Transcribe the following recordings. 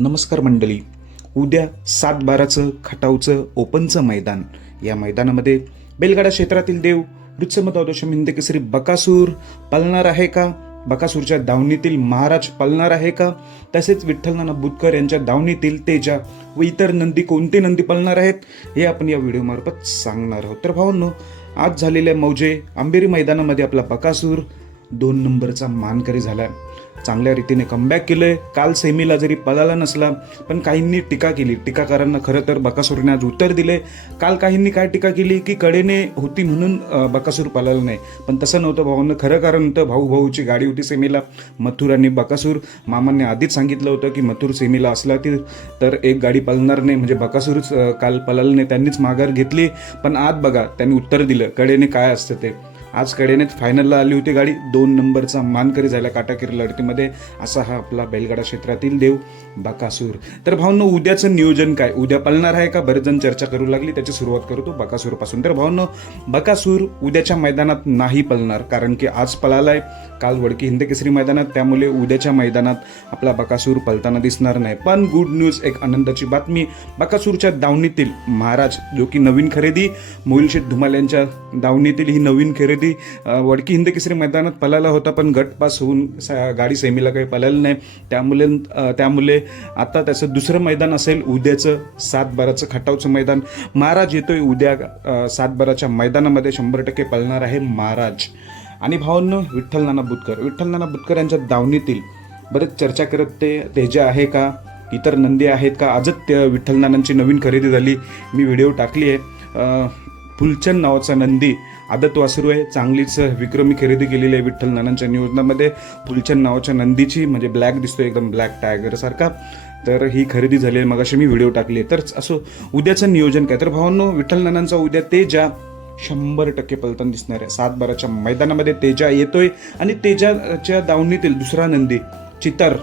नमस्कार मंडळी. उद्या सात बाराचं खटावचं ओपनचं मैदान. या मैदानामध्ये बेलगाडा क्षेत्रातील देव वृत्समतादोषम हिंद केसरी बकासूर पलणार आहे का? बकासूरच्या धावणीतील महाराज पलणार आहे का? तसेच विठ्ठलनाना बुतकर यांच्या धावणीतील तेजा व इतर नंदी कोणते नंदी पलणार आहेत? हे आपण या व्हिडिओमार्फत सांगणार आहोत. तर भावांनो आज झालेल्या मौजे आंबेरी मैदानामध्ये आपला बकासूर दोन नंबरचा मानकरी झाला चांगल्या रीतीने कमबॅक केलं आहे काल सेमीला जरी पळाला नसला पण काहींनी टीका केली. टीकाकारांना खरं तर बकासूरने आज उत्तर दिले. काल काहींनी काय टीका केली? की कडेने होती म्हणून बकासूर पळाला नाही. पण तसं नव्हतं भाऊंना खरं कारण होतं भाऊ भाऊची गाडी होती सेमीला. मथुर आणि बकासूर. मामांनी आधीच सांगितलं होतं की मथुर सेमीला असला ती तर एक गाडी पळणार नाही. म्हणजे बकासूरच काल पळाला नाही. त्यांनीच माघार घेतली. पण आज बघा त्यांनी उत्तर दिलं. कडेने काय असतं ते. आज कडेनेच फायनलला आली होती गाडी. दोन नंबरचा मानकरी झाला काटाकीर लढतीमध्ये. असा हा आपला बैलगाडा क्षेत्रातील देव बकासूर. तर भावनो उद्याचं नियोजन काय? उद्या पळणार आहे का? बरेच जण चर्चा करू लागली. त्याची सुरुवात करतो बकासूरपासून. तर भावनो बकासूर उद्याच्या मैदानात नाही पळणार कारण की आज पळाला आहे काल वडकी हिंद केसरी मैदानात. त्यामुळे उद्याच्या मैदानात आपला बकासूर पळताना दिसणार नाही. पण गुड न्यूज एक आनंदाची बातमी. बकासूरच्या दावणीतील महाराज जो की नवीन खरेदी मोहिलशेठ धुमाल यांच्या दावणीतील ही नवीन खरेदी अं, वडकी हिंद केसरी मैदानात पळाला होता पण गट पास होऊन सा- गाडी सेमीला काही पलायला नाही. त्यामुळे त्यामुळे आता त्याचं दुसरं मैदान असेल उद्याचं सात बाराचं खटावचं मैदान. महाराज येतोय उद्या सात बाराच्या मैदानामध्ये शंभर टक्के पळणार आहे महाराज. आणि भावांनो विठ्ठल नाना बुतकर विठ्ठल नाना बुतकर यांच्या दावणीतील बरेच चर्चा करत ते तेजा आहे का इतर नंदी आहेत का आजच त्या विठ्ठल नानांची नवीन खरेदी झाली. मी व्हिडिओ टाकली आहे फुलचंद नावाचा नंदी आदत वासरू आहे. चांगलीच विक्रमी खरेदी केलेली आहे विठ्ठल नानांच्या नियोजनामध्ये. फुलचंद नावाच्या नंदीची म्हणजे ब्लॅक दिसतो एकदम ब्लॅक टायगर सारखा. तर ही खरेदी झाली आहे. मग मी व्हिडिओ टाकली आहे तर असं उद्याचं नियोजन काय? तर भावांनो विठ्ठल नानांचा उद्या तेजा. शंभर टक्के पलताना दिसणार आहे. सात बाराच्या मैदानामध्ये तेजा येतोय. आणि तेजाच्या दावणीतील दुसरा नंदी चितर.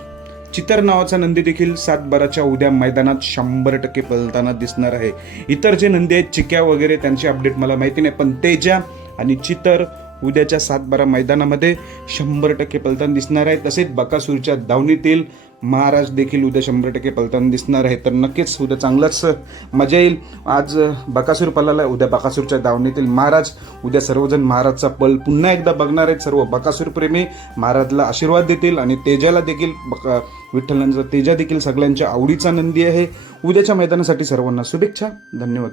चितर नावाचा नंदी देखील सातबाराच्या उद्या मैदानात शंभर टक्के पलताना दिसणार आहे. इतर जे नंदी आहेत चिक्या वगैरे त्यांचे अपडेट मला माहिती नाही पण तेजा आणि चितर उद्याच्या सातबारा मैदानामध्ये शंभर टक्के पलताना दिसणार आहे. तसेच बकासूरच्या धावणीतील महाराज देखील उद्या शंभर टक्के पलताना दिसणार आहे तर नक्कीच उद्या चांगलाच मजा येईल. आज बकासूर पलाला उद्या बकासूरच्या दावणीतील महाराज उद्या सर्वजण महाराजचा पल पुन्हा एकदा बघणार आहेत. सर्व बकासूर प्रेमी महाराजला आशीर्वाद देतील आणि तेजाला देखील बका विठ्ठलांचा तेजा देखील सगळ्यांच्या आवडीचा नंदी आहे. उद्याच्या मैदानासाठी सर्वांना शुभेच्छा. धन्यवाद.